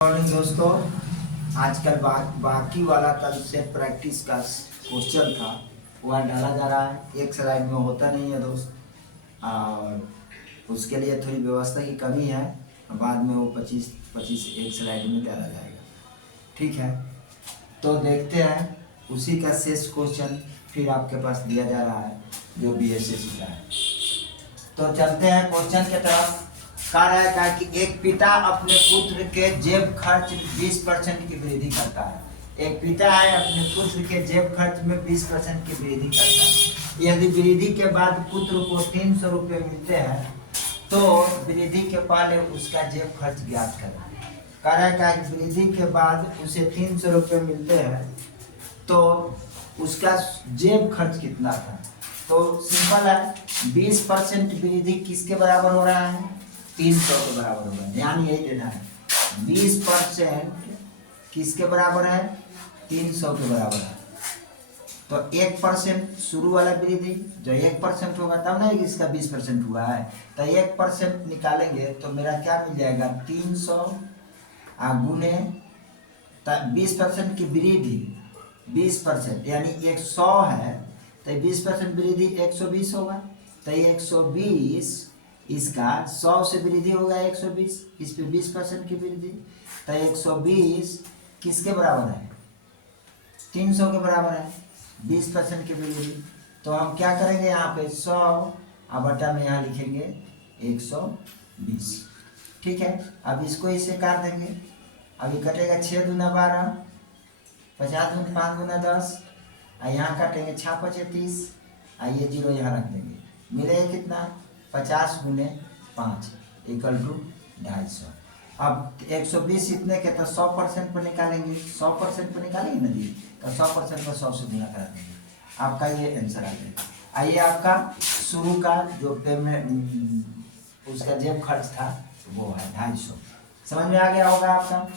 Morning दोस्तों। आजकल बाकी वाला कल से प्रैक्टिस का क्वेश्चन था वह डाला जा रहा है। एक स्लाइड में होता नहीं है दोस्त, और उसके लिए थोड़ी व्यवस्था की कमी है। बाद में वो 25 एक स्लाइड में डाला जाएगा। ठीक है, तो देखते हैं उसी का शेष क्वेश्चन फिर आपके पास दिया जा रहा है जो BSS का है। तो चलते हैं क्वेश्चन की तरफ। कह रहा है कि एक पिता अपने पुत्र के जेब खर्च 20% की वृद्धि करता है। एक पिता है अपने पुत्र के जेब खर्च में 20% की वृद्धि करता है। यदि वृद्धि के बाद पुत्र को 300 रुपये मिलते हैं तो वृद्धि के पहले उसका जेब खर्च ज्ञात करें। कह रहा है कि वृद्धि के बाद उसे 300 रुपये मिलते हैं तो उसका जेब खर्च कितना था। तो सिंपल है, 20% वृद्धि किसके बराबर हो रहा है, 300 के बराबर होगा। ध्यान यही देना है, 20% किसके बराबर है, 300 के बराबर है। तो 1% शुरू वाला वृद्धि जो 1% होगा तब नहीं इसका 20% हुआ है। तो 1% निकालेंगे तो मेरा क्या मिल जाएगा, 300 गुने 20% की वृद्धि 20% यानी 100 है तो 20% वृद्धि 120 होगा। तो 120 इसका 100 से वृद्धि होगा 120, इस पे 20% की वृद्धि। तो 120 किसके बराबर है, 300 के बराबर है, 20% की वृद्धि। तो हम क्या करेंगे यहाँ पे 100 और बटा में यहाँ लिखेंगे 120। ठीक है, अब इसको इससे काट देंगे। अभी कटेगा 6 दूना 12, 50 दूना 5 दूना 10, और यहाँ काटेंगे 6 पचे 30, ये 0 यहाँ रख देंगे। मिलेगा कितना, 50 गुने 5 इक्वल टू 250। अब 120 इतने के तो 100% पर निकालेंगे, 100% पर निकालेंगे ना जी, तो 100% पर 100 से गुना करा देंगे, आपका ये आंसर आ जाएगा। आइए आपका शुरू का जो पेमेंट उसका जेब खर्च था वो है 250। समझ में आ गया होगा आपका।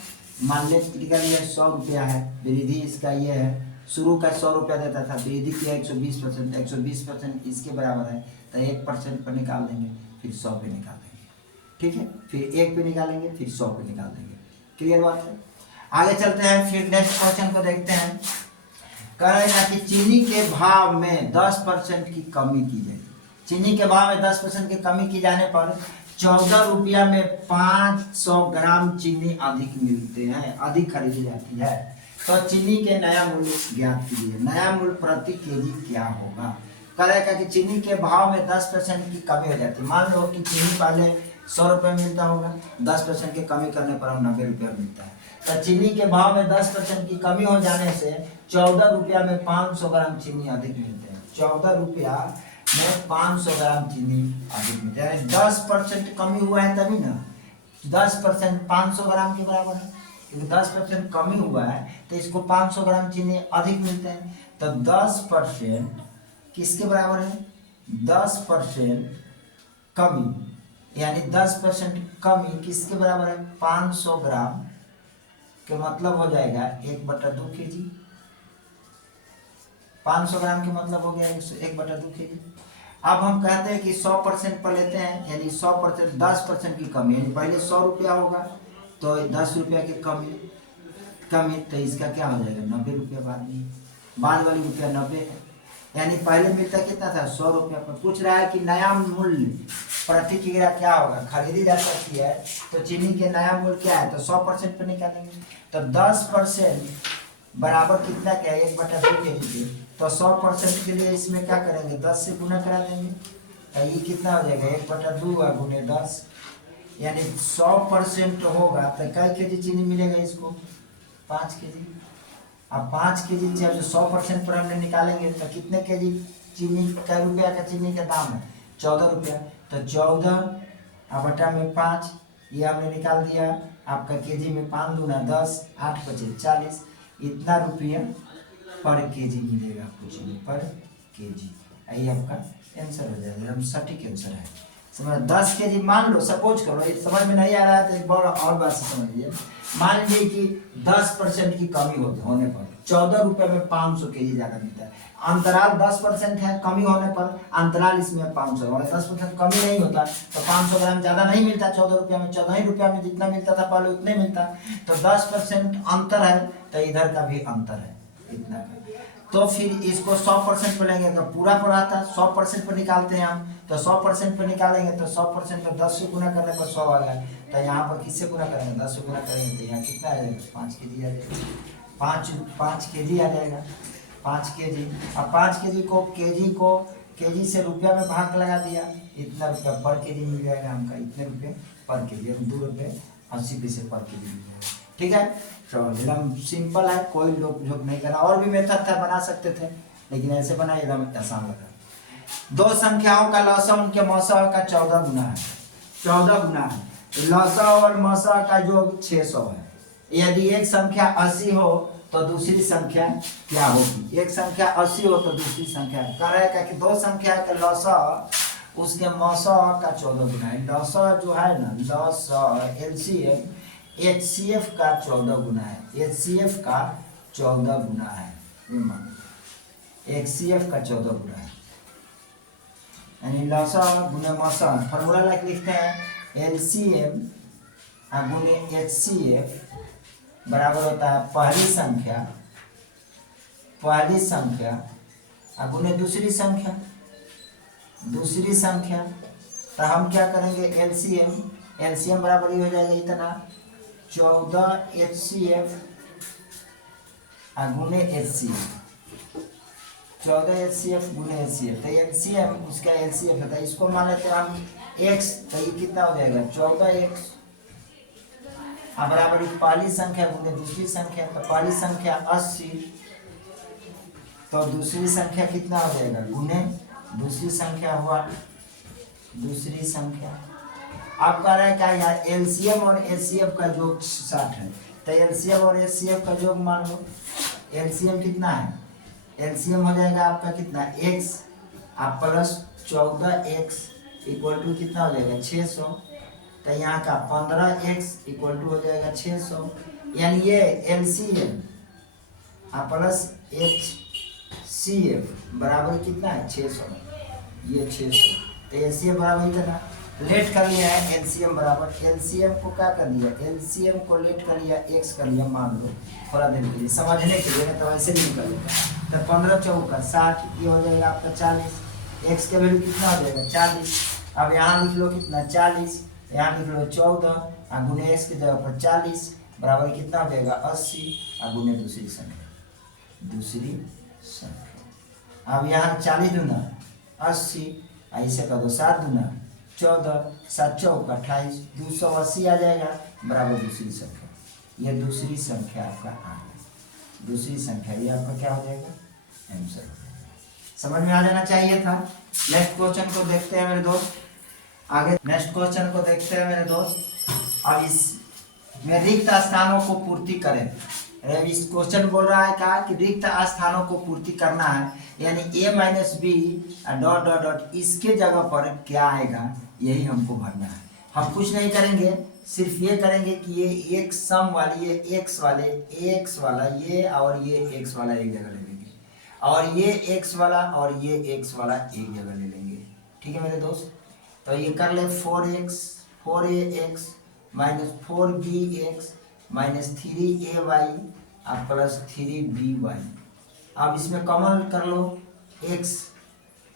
मान लीजिए 100 रुपया है, वृद्धि इसका ये है, शुरू का 100 रुपया देता था, वृद्धि किया 120%, 120% इसके बराबर है तो 1% पर निकाल देंगे, फिर 100 पे निकाल देंगे। ठीक है, फिर 1 पे निकालेंगे, फिर 100 पे निकाल देंगे। क्लियर बात है। आगे चलते हैं, फिर नेक्स्ट क्वेश्चन को देखते हैं। कह रहे हैं कि चीनी के भाव में 10% की कमी की जाए। चीनी के भाव में 10% की कमी की जाने पर 14 रुपया में 500 ग्राम चीनी अधिक मिलते हैं, अधिक खरीदी जाती है। तो चीनी के नया मूल्य ज्ञात कीजिए। नया मूल्य प्रति केजी क्या होगा। करेगा कि चीनी के भाव में 10% की कमी हो जाती है। मान लो कि चीनी पहले 100 रुपये मिलता होगा, 10% की कमी करने पर हम 90 रुपया मिलता है। तो चीनी के भाव में 10% की कमी हो जाने से 14 रुपया में 500 ग्राम चीनी अधिक मिलते हैं। 14 रुपया में 500 ग्राम चीनी अधिक मिलते हैं। 10% कमी हुआ है तभी ना, 10% 500 ग्राम के बराबर है, क्योंकि 10% कमी हुआ है तो इसको 500 ग्राम चीनी अधिक मिलते हैं। तो 10% किसके बराबर है, 10% कमी यानी 10% कमी किसके बराबर है, 500 ग्राम के मतलब हो जाएगा 1/2 kg। 500 ग्राम के मतलब हो गया 1/2 kg। अब हम कहते हैं कि 100% पर लेते हैं, यानी 100% 10% की कमी, यानी पहले 100 रुपया होगा तो 10 रुपया की कमी तो इसका क्या हो जाएगा 90 रुपया। बाद वाली रुपया 90 है, यानी पहले मिलता कितना था 100 रुपया पर। पूछ रहा है कि नया मूल्य प्रति किग्रा क्या होगा, खरीदी जा सकती है तो चीनी के नया मूल्य क्या है, तो 100% पर निकालेंगे। तो 10% बराबर कितना क्या है, 1/2 kg। तो 100% के लिए इसमें क्या करेंगे, 10 से गुना करा देंगे। ये कितना हो जाएगा 1/2 गुने 10, यानी 100% होगा तो कई केजी चीनी मिलेगा इसको, 5 केजी। अब 5 केजी जब 100% पर हमने निकालेंगे तो कितने केजी चीनी, कै रुपया का चीनी का दाम है 14 रुपया। तो 14 बटा में 5 ये हमने निकाल दिया। आपका केजी में 5 दूना 10, 8 पचे 40, इतना रुपया पर केजी मिलेगा आपको चीनी पर केजी। यही आपका आंसर हो जाएगा, एकदम सटीक आंसर है। समझ 10 केजी मान लो, सपोज करो, ये समझ में नहीं आ रहा है तो एक बार और बात से समझिए। मान लीजिए कि 10% की कमी होने पर 14 रुपए में 500 केजी ज्यादा मिलता है। अंतराल 10% है, कमी होने पर अंतराल इसमें 500, और 10% कमी नहीं होता तो 500 ग्राम ज्यादा नहीं मिलता। 14 रुपया में 14 ही रुपया में जितना मिलता था पहले उतने मिलता, तो 10% अंतर है, तो इधर का भी अंतर है इतना का। तो फिर इसको 100% पे लेंगे तो पूरा पर आता है, 100% पर निकालते हैं हम, तो 100% पर निकालेंगे तो 100% पर 10 से गुना करने पर 100 आ गया। तो यहाँ पर किससे गुना करेंगे, 10 से गुना करेंगे तो यहाँ कितना आ जाएगा, 5 केजी आ जाएगा। 5 केजी आ जाएगा, 5 केजी। अब 5 केजी को केजी से रुपया में भाग लगा दिया, इतना रुपया पर केजी मिल जाएगा हमका, इतने रुपये पर केजी, 2 रुपये 80 पैसे पर केजी मिल जाएगा। ठीक है, तो एकदम सिंपल है, कोई लोग झोंक नहीं करना। और भी मेथड था, बना सकते थे, लेकिन ऐसे बनाए एकदम आसान लगा। दो संख्याओं का लसाअ उनके मौसा का 14 गुना है, 14 गुना है। लसाअ और मौसा का योग 600 है। यदि एक संख्या 80 हो तो दूसरी संख्या क्या होगी, एक संख्या 80 हो तो दूसरी संख्या कह रहा है कि दो संख्या का लसाअ उसके मौसा का 14 गुना है। लसाअ जो है ना, लसाअ एलसीएम HCF का 14 गुना है, HCF का 14 गुना है, HCF का 14 गुना है, यानी लसाअ गुने मौसा। फॉर्मूला लिखते हैं LCM गुने HCF बराबर होता है पहली संख्या गुने दूसरी संख्या। तो हम क्या करेंगे, LCM बराबर ही हो जाएगा इतना 14 HCF गुने HCF, 14 HCF गुने HCF। तो LCM उसका LCF होता है, इसको मान लेते हैं हम x, तो ये कितना हो जाएगा 14x बराबर पहली संख्या गुने दूसरी संख्या। तो पहली संख्या 80, तो दूसरी संख्या कितना हो जाएगा गुने दूसरी संख्या हुआ दूसरी संख्या। आप कह रहे हैं क्या यार, LCM और HCF का योग 60 है, तो LCM और HCF का योग मान लो। LCM कितना है, LCM हो जाएगा आपका कितना x plus 14x equal to कितना हो जाएगा 600। तो यहाँ का 15x इक्वल टू हो जाएगा 600, यानी ये LCM प्लस HCF बराबर कितना है 600, ये 600। तो LCM बराबर इतना लेट कर लिया है, LCM बराबर LCM को क्या कर दिया, LCM को लेट कर लिया, x कर लिया मान लो थोड़ा देर के लिए समझने के लिए, तो ऐसे नहीं निकलेगा। तो 15 चौका 60, ये हो जाएगा आपका 40, x का वैल्यू कितना हो जाएगा 40। अब यहाँ लिख लो कितना 40, यहाँ लिख लो 14 गुने x की जगह पर 40 बराबर कितना हो जाएगा 80 गुने दूसरी संख्या। अब यहाँ 40 दूना 80, ऐसे कर दो 7 दूना 14, 7 चौका 28, 280 आ जाएगा बराबर दूसरी संख्या। ये दूसरी संख्या आपका आ गया, दूसरी संख्या ये आपका क्या हो जाएगा आंसर हो जाएगा। समझ में आ जाना चाहिए था। नेक्स्ट क्वेश्चन को देखते हैं मेरे दोस्त, आगे नेक्स्ट क्वेश्चन को देखते हैं मेरे दोस्त। अब इसमें रिक्त स्थानों को पूर्ति करें। इस क्वेश्चन बोल रहा है क्या कि रिक्त स्थानों को पूर्ति करना है, यानी a minus B dot dot dot इसके जगह पर क्या आएगा यही हमको भरना है। हम कुछ नहीं करेंगे, सिर्फ ये करेंगे कि ये एक सम वाली ये x वाला ये और ये x वाला एक जगह ले लेंगे, और ये x वाला और ये x वाला एक जगह ले लेंगे। ठीक है मेरे दोस्त, तो ये कर ले 4ax minus 4bx minus 3ay plus 3by। अब इसमें कॉमन कर लो x,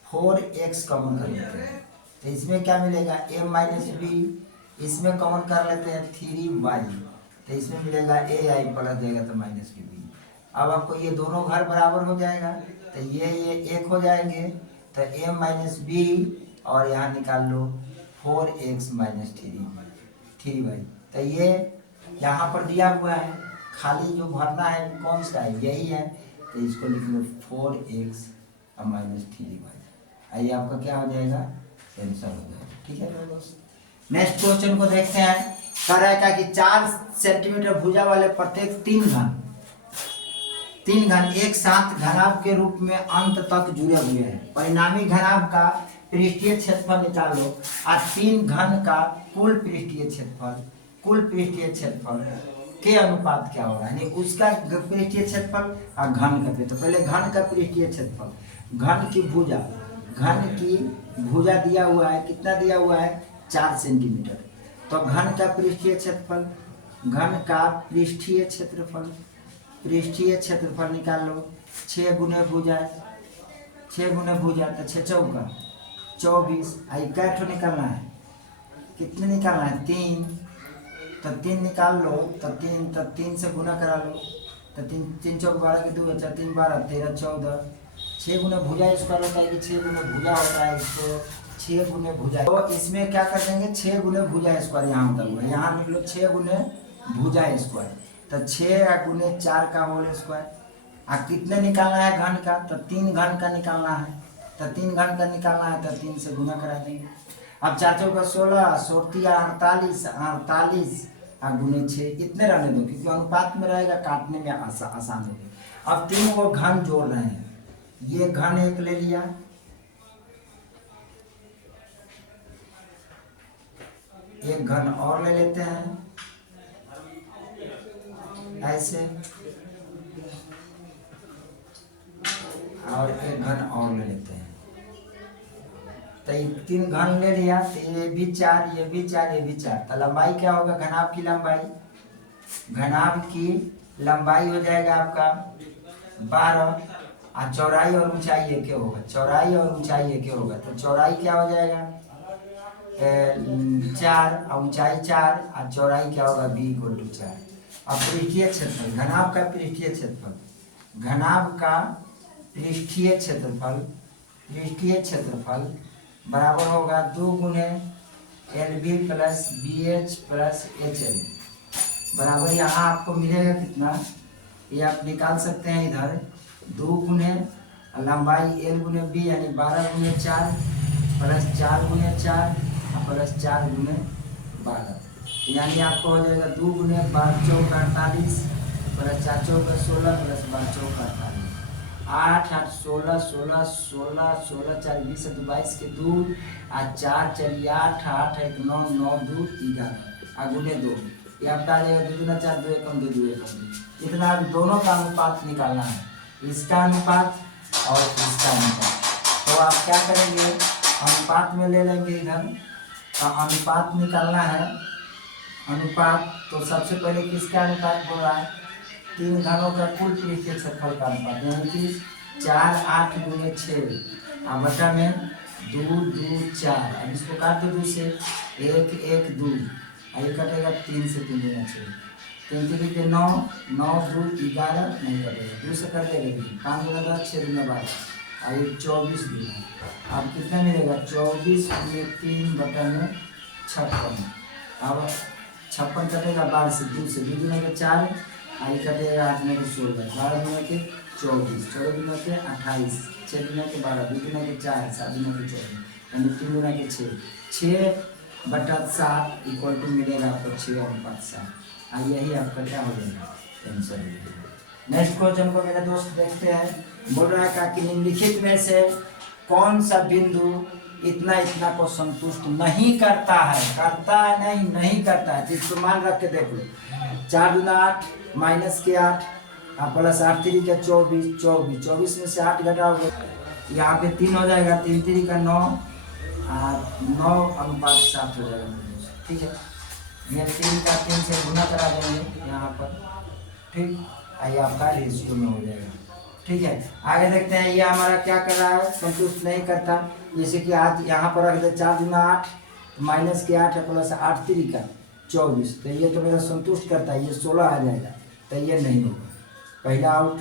4x कॉमन कर लेते हैं, तो इसमें क्या मिलेगा a माइनस बी, इसमें कॉमन कर लेते हैं 3y, तो इसमें मिलेगा ai प्लस देगा तो माइनस के बी। अब आपको ये दोनों घर बराबर हो जाएगा, तो ये एक हो जाएंगे, तो a माइनस बी और यहाँ निकाल लो 4x माइनस 3y। तो ये यहाँ पर दिया हुआ है, खाली जो भरना है कौन सा है यही है, तो इसको लिख लो 4x माइनस 3y। आइए आपका क्या हो जाएगा आंसर हो जाएगा। ठीक है मेरे दोस्त, नेक्स्ट क्वेश्चन को देखते हैं। कह रहा है कि 4 सेंटीमीटर भुजा वाले प्रत्येक 3 घन एक साथ घनाभ के रूप में अंत तक जुड़े हुए हैं। परिणामी घनाभ का पृष्ठीय क्षेत्रफल निकाल लो। 3 घन का कुल पृष्ठीय क्षेत्रफल के अनुपात क्या होगा, यानी उसका पृष्ठीय क्षेत्रफल और घन का पृष्ठ। तो पहले घन का पृष्ठीय क्षेत्रफल, घन की भुजा दिया हुआ है, कितना दिया हुआ है 4 सेंटीमीटर। तो घन का पृष्ठीय क्षेत्रफल, घन का पृष्ठीय क्षेत्रफल निकाल लो। 6 गुने भुजा, 6 गुने भुजा तो 6 चौका 24। आई कैठ निकालना है, कितने निकालना है 3, तो 3 निकाल लो। तो 3 से गुना करा लो। तो 3 चौक 12 के 2 बचा, 3 12 13 14। 6 गुने भुजा स्क्वायर होता है कि 6 गुने भुजा होता है, इसको 6 गुने भुजा। तो इसमें क्या कर देंगे 6 गुने भुजा स्क्वायर यहाँ होता हुआ, यहाँ लिख लो 6 गुने भुजा स्क्वायर। तो 6 गुने 4 का होल स्क्वायर। कितने निकालना है घन का, तो 3 घन का निकालना है। तो 3 घन का निकालना है तो 3 से गुना करा देंगे। अब 4 चौका 16, 48 गुने 6, इतने रहने दो क्योंकि अनुपात में रहेगा, काटने में आसान होगा। अब 3 को घन जोड़ रहे हैं, ये घन एक ले लिया, एक घन और ले लेते हैं ऐसे, और एक घन और ले लेते हैं। तो 3 घन ले लिया, तो ये भी 4, ये भी 4, ये भी 4। तो लंबाई क्या होगा, घनाभ की लंबाई हो जाएगा आपका 12, और चौड़ाई और ऊंचाई एक होगा, चौड़ाई और ऊंचाई एक होगा। तो चौड़ाई क्या हो जाएगा 4, और ऊंचाई 4, और चौड़ाई क्या होगा b = 4। अब पृष्ठीय क्षेत्रफल, घनाभ का पृष्ठीय क्षेत्रफल बराबर होगा 2 गुने LB plus BH plus HL बराबर, यहाँ आपको मिलेगा कितना, ये आप निकाल सकते हैं इधर, 2 गुने लंबाई L गुने B यानी 12 गुने 4 प्लस 4 गुने 4 प्लस 4 गुने 12, यानी आपको हो जाएगा 2 गुने 12 चौक 48 प्लस 4 चौक 16 प्लस 12 चौक 48, 8 8 16 16 16 16 4 20 22 के 2 और 4 4 8 8 1 9 9 2 11 गुने 2, ये आप डालेगा 2 दूना 4 2 एकम 2 2 एकम 2। इतना दोनों का अनुपात निकालना है, इसका अनुपात और इसका अनुपात। तो आप क्या करेंगे, अनुपात में ले लेंगे इधर, अनुपात निकालना है। अनुपात तो सबसे पहले किसका अनुपात बोल रहा है, 3 घनों का कुल पृष्ठीय क्षेत्रफल का अनुपात, यानी कि 4 8 गुने 6 और बटा में 2 2 4। अब इसको काट दो 2 से, 1 1 2, ये कटेगा 3 से 3 गुना 6, 3 3 के 9 9 2 11 नहीं कटेगा, 2 से कर देगा 5 गुना 10 6 गुना 12 और ये 24 गुना। अब कितना मिलेगा 24 गुने 3 बटा में 56। अब 56 कटेगा 12 से, 2 से 2 गुना के 4 आई कटेगा 8 गुना के 16, 12 गुना के 24, 14 गुना के 28, 6 गुना के 12, 2 गुना के 4, 7 गुना के 14, यानी 3 गुना के 6 बटा 7 इक्वल टू मिलेगा आपको 6:7। यही आपका क्या हो जाएगा आंसर हो जाएगा। नेक्स्ट क्वेश्चन को मेरे दोस्त देखते हैं। बोल रहा है कि निम्नलिखित में से कौन सा बिंदु इतना को संतुष्ट नहीं करता है, नहीं करता है। जिसको मान रख के देख लो, 4 दूना 8 माइनस के 8 प्लस 8 3 के 24 24 में से 8 घटाओगे यहाँ पे 3 हो जाएगा, 3 3 का 9 9:7 हो जाएगा। ठीक है, ये 3 का 3 से गुना करा देंगे यहाँ पर, ठीक, ये आपका रेशियो में हो जाएगा। ठीक है, आगे देखते हैं। ये हमारा क्या कर रहा है, संतुष्ट नहीं करता। जैसे कि आज यहाँ पर रख दे 4 दूना 8 माइनस के 8 प्लस 8 3 का 24, तो ये तो मेरा संतुष्ट करता है, ये 16 आ जाएगा, तो ये नहीं होगा, पहला आउट।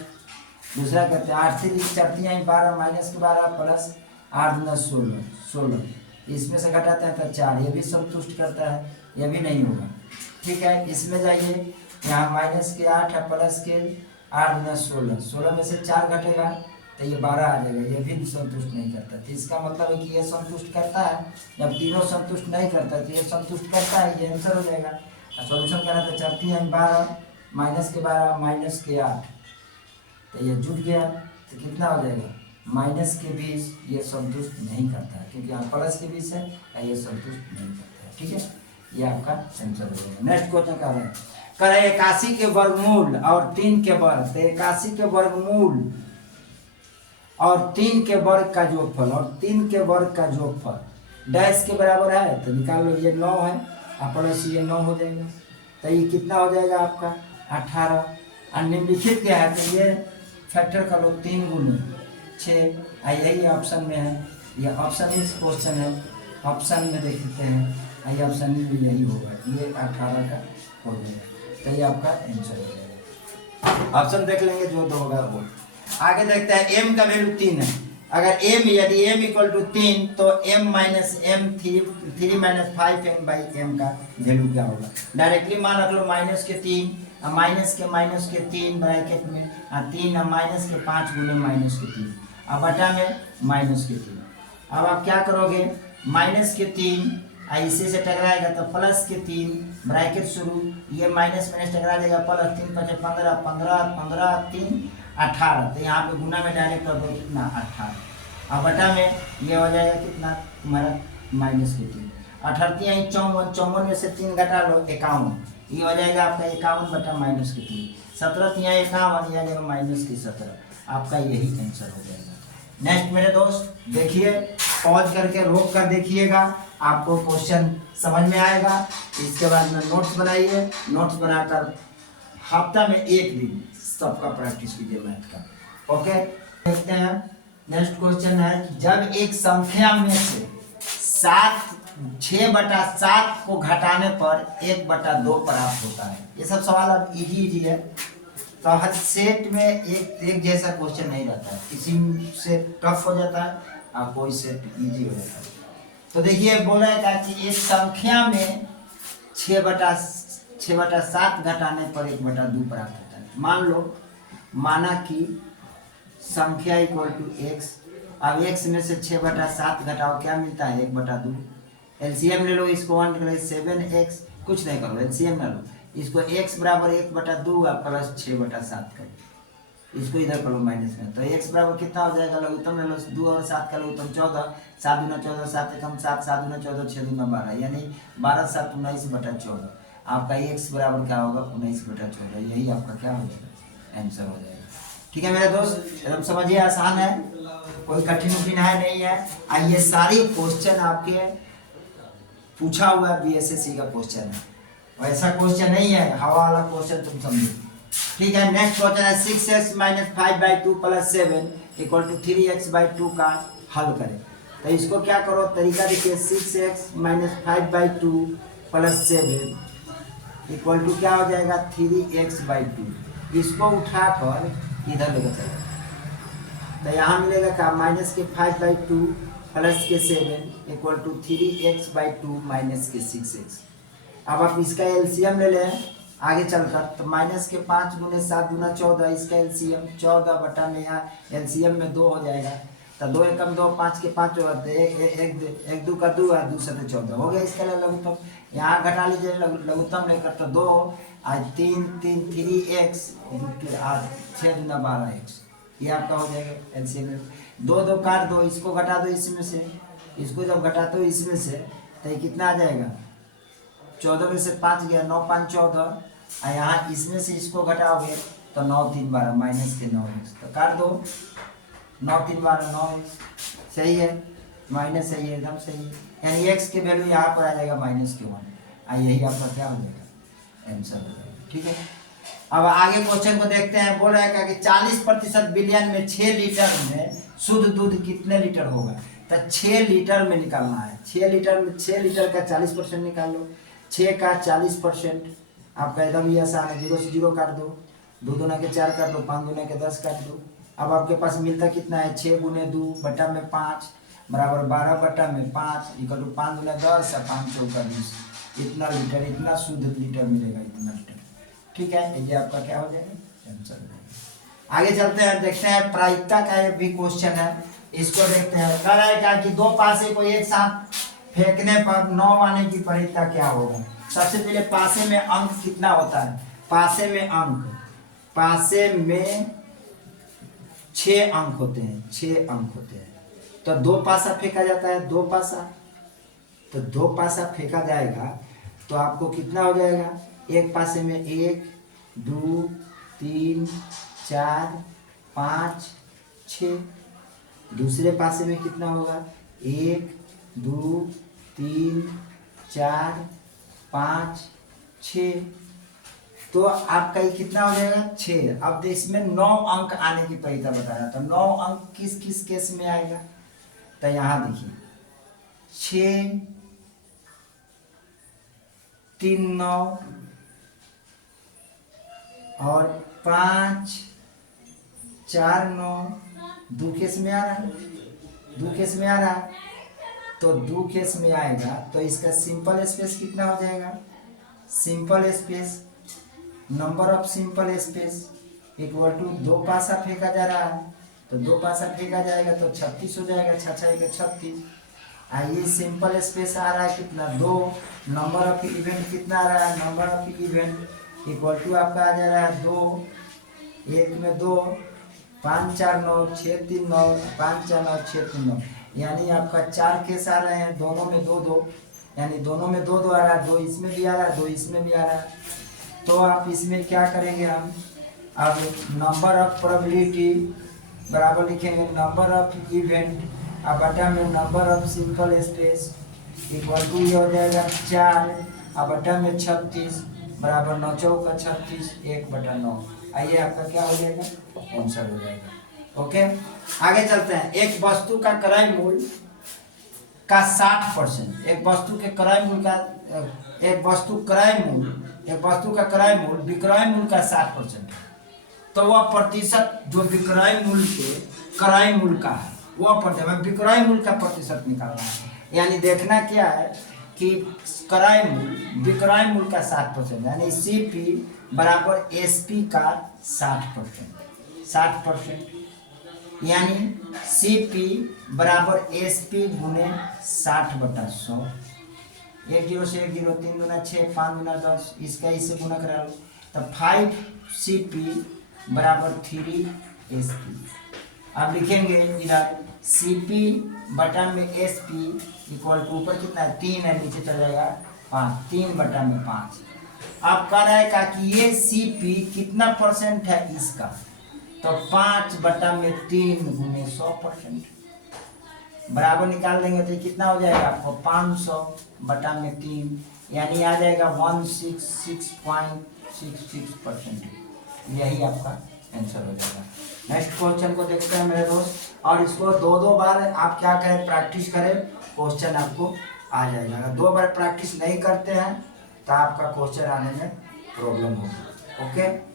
दूसरा कहते हैं 8 3 चढ़ती 12 माइनस के 12 प्लस 8 दूना 16, इसमें से घटाते हैं तो 4, ये भी संतुष्ट करता है, ये भी नहीं होगा। ठीक है, इसमें जाइए, यहाँ माइनस के 8 प्लस के 8 दूना 16 में से 4 घटेगा तो ये 12 आ जाएगा, ये भी संतुष्ट नहीं करता। तो इसका मतलब है कि ये संतुष्ट करता है, जब तीनों संतुष्ट नहीं करता तो ये संतुष्ट करता है, ये आंसर हो जाएगा। सॉल्यूशन करना तो चढ़ती है 12 माइनस के 12 माइनस के 8, तो ये जुट गया, तो कितना हो जाएगा माइनस के 20, ये संतुष्ट नहीं करता है क्योंकि यहाँ प्लस के 20 है, ये संतुष्ट नहीं करता है। ठीक है, ये आपका आंसर हो जाएगा। नेक्स्ट क्वेश्चन क्या है, करे 81 के वर्गमूल और 3 के वर्ग, तो 81 के वर्गमूल और 3 के वर्ग का जोगफल और 3 के वर्ग का जोगफल डैश के बराबर है, तो निकाल लो, ये 9 है और प्लस ये 9 हो जाएगा, तो ये कितना हो जाएगा आपका 18। और निम्नलिखित क्या है, तो ये फैक्टर कर लो 3 गुने 6, यही ऑप्शन में है, ये ऑप्शन इस क्वेश्चन है, ऑप्शन में देख लेते हैं, ये ऑप्शन में भी यही होगा, ये 18 का हो जाएगा, तो ये आपका आंसर हो जाएगा। ऑप्शन देख लेंगे जो दो होगा वो। आगे देखते हैं m का वैल्यू 3 है, अगर m यदि m इक्वल टू 3 तो m minus m 3 minus 5m by m का वैल्यू क्या होगा। डायरेक्टली मान रख लो माइनस के 3 माइनस के 3 ब्रैकेट में 3 माइनस के 5 गुने माइनस के 3 अब बटा में माइनस के 3। अब आप क्या करोगे, माइनस के 3 इसी से टकराएगा तो प्लस के 3 ब्रैकेट शुरू, ये माइनस माइनस टकरा देगा, प्लस 3 5 15 15 15 3 18, तो यहाँ पे गुना में डायरेक्ट कर दो कितना 18, अब बटा में ये हो जाएगा कितना तुम्हारा माइनस के 3, 18 यहाँ 54, 54 में से 3 घटा लो 51, ये हो जाएगा आपका 51 बटा माइनस के 3, 17 यहाँ 51 यहाँ जाएगा माइनस के 17, आपका यही आंसर हो जाएगा। नेक्स्ट मेरे दोस्त देखिए, पॉज करके रोक कर देखिएगा, आपको क्वेश्चन समझ में आएगा। इसके बाद में नोट्स बनाइए, नोट्स बनाकर हफ्ता में 1 दिन सबका प्रैक्टिस कीजिए मैथ का। ओके, देखते हैं नेक्स्ट क्वेश्चन है, जब एक संख्या में से 6/7 को घटाने पर 1/2 प्राप्त होता है। ये सब सवाल अब इजी है, तो हर सेट में एक जैसा क्वेश्चन नहीं रहता है, किसी से टफ हो जाता है और कोई सेट इजी हो जाता है। तो देखिए बोला है कि एक संख्या में 6/7 घटाने पर 1/2 प्राप्त होता है। मान लो, माना कि संख्या इक्वल टू x, अब x में से 6/7 घटाओ क्या मिलता है 1/2। एलसीएम ले लो, इसको 1 कर 7x, कुछ नहीं करो एलसीएम ले लो, इसको x बराबर 1/2 प्लस 6/7 करो, इसको इधर करो माइनस में, तो x बराबर कितना हो जाएगा, लघुत्तम ले लो 2 और 7 का लघुत्तम 14, 7 दूना 14 7 एकम 7, 7 दूना 14 6 दूना 12, यानी 12 7 19/14, आपका x बराबर क्या होगा 19/14, यही आपका क्या हो जाएगा आंसर हो जाएगा। ठीक है मेरे दोस्त, एकदम समझिए, आसान है, कोई कठिन है नहीं है। ये सारी क्वेश्चन आपके पूछा हुआ बीएसएससी का क्वेश्चन है, वैसा क्वेश्चन नहीं है हवा वाला क्वेश्चन, तुम समझो। ठीक है, नेक्स्ट क्वेश्चन है 6x - 5/2 + 7 = 3x/2 का हल करें। तो इसको क्या करो, तरीका देखिए, 6x - 5/2 + 7 = क्या हो जाएगा 3x/2, इसको उठाकर इधर लेकर चलेगा, तो यहाँ मिलेगा क्या -5/2 + 7 = 3x/2 - 6x। अब आप इसका एलसीएम ले लें आगे चलकर, तो -5 गुने 7 दूना 14, इसका एलसीएम 14 बटा में यहाँ एलसीएम में 2 हो जाएगा, तो 2 एकम 2, 5 के 5 होते हैं, 1 2 का 2 है, 2 7 14 हो गया इसका लघुत्तम। यहाँ घटा लीजिए लघुत्तम लेकर, तो 2 आज 3 3 3x 6 दूना 12x, ये आपका हो जाएगा एलसीएम में। 2 2 काट दो, इसको घटा दो इसमें से, इसको जब घटाते हो इसमें से, तो ये कितना आ जाएगा 14 में से 5 गया, 9 5 14, और यहाँ इसमें से इसको घटाओगे तो 9 3 12 माइनस के 9x, तो काट दो 9 3 12 9x, सही है, माइनस सही है, एकदम सही है, यानी x की वैल्यू यहाँ पर आ जाएगा -1, यही आपका क्या हो जाएगा आंसर हो जाएगा। ठीक है, अब आगे क्वेश्चन को देखते हैं। बोल रहा है कि 40% बिलियन में 6 लीटर में शुद्ध दूध कितने लीटर होगा, तो 6 लीटर में निकालना है, 6 लीटर में 6 लीटर का 40% निकाल लो, 6 का 40% आपका एकदम ही आसान है, 0 से 0 काट दो, 2 दूना के 4 काट दो, 5 दूना के 10 काट दो। अब आपके पास मिलता कितना है 6 गुने 2 बटा में 5 बराबर 12 बटा में 5 = 5 दूना 10 और 5 चौका 20, इतना लीटर, इतना शुद्ध लीटर मिलेगा, इतना लीटर। ठीक है, ये आपका क्या हो जाएगा आंसर। आगे चलते हैं, देखते हैं प्रायिकता का भी क्वेश्चन है, इसको देखते हैं। कह रहा है क्या कि 2 पासे को एक साथ फेंकने पर 9 आने की प्रायिकता क्या होगा। सबसे पहले पासे में अंक कितना होता है, पासे में अंक, पासे में 6 अंक होते हैं, 6 अंक होते हैं, तो 2 पासा फेंका जाता है, 2 पासा, तो 2 पासा फेंका जाएगा तो आपको कितना हो जाएगा 9 एक पासे में 1 2 3 4 5 6, दूसरे पासे में कितना होगा 1 2 3 4 5 6, तो आपका ये कितना हो जाएगा 6। अब इसमें 9 अंक आने की परिता बताया, तो 9 अंक किस किस केस में आएगा, तो यहाँ देखिए 6 3 9 और 5 4 9, 2 केस में आ रहा है, 2 केस में आ रहा है, तो 2 केस में आएगा तो इसका सिंपल स्पेस कितना हो जाएगा, simple space number of simple space equal to 2 पासा फेंका जा रहा है, तो 2 पासा फेंका जाएगा तो 36 हो जाएगा, 6 36। आइए सिंपल स्पेस आ रहा है कितना 2, नंबर ऑफ इवेंट कितना आ रहा है, number of event equal to आपका आ जा रहा है 2, 1 में 2, 5 4 9 6 3 9, 5 4 9 6 3 9, यानी आपका 4 केस आ रहे हैं, दोनों में 2 2, यानी दोनों में 2 2 आ रहा है, 2 इसमें भी आ रहा है, 2 इसमें भी आ रहा है। तो आप इसमें क्या करेंगे, हम अब नंबर ऑफ प्रोबेबिलिटी बराबर लिखेंगे नंबर ऑफ इवेंट अब बटा में number of simple space equal to ये हो जाएगा 4 अब बटा में 36 बराबर 9 चौका 36 1/9। आइए आपका क्या हो जाएगा, आंसर हो जाएगा। ओके, आगे चलते हैं। एक वस्तु का क्रय मूल्य का 60%, एक वस्तु के क्रय मूल्य का एक वस्तु का क्रय मूल्य विक्रय मूल्य का 60%, तो वह प्रतिशत जो विक्रय मूल्य के क्रय मूल्य का है वह प्रतिशत, विक्रय मूल्य का प्रतिशत निकालना है। यानी देखना क्या है कि क्रय मूल्य विक्रय मूल्य का 60%, यानी CP बराबर SP का 60%, यानी CP बराबर SP गुने 60/100। 1 0 से 1 0, 3 दूना 6, 5 दूना 10, इसका इससे गुना करा लो तो 5CP बराबर 3SP। अब लिखेंगे इधर CP बटा में SP इक्वल टू ऊपर कितना है 3 है, नीचे चल जाएगा 5, 3/5। अब कह रहा है कि ये CP कितना परसेंट है इसका, तो 5/3 गुने 100% बराबर निकाल देंगे तो कितना हो जाएगा आपको 500/3, यानी आ जाएगा 166.66%। यही आपका आंसर हो जाएगा। नेक्स्ट क्वेश्चन को देखते हैं मेरे दोस्त, और इसको 2 बार आप क्या करें, प्रैक्टिस करें, क्वेश्चन आपको आ जाएगा। अगर 2 बार प्रैक्टिस नहीं करते हैं तो आपका क्वेश्चन आने में प्रॉब्लम होगी। ओके।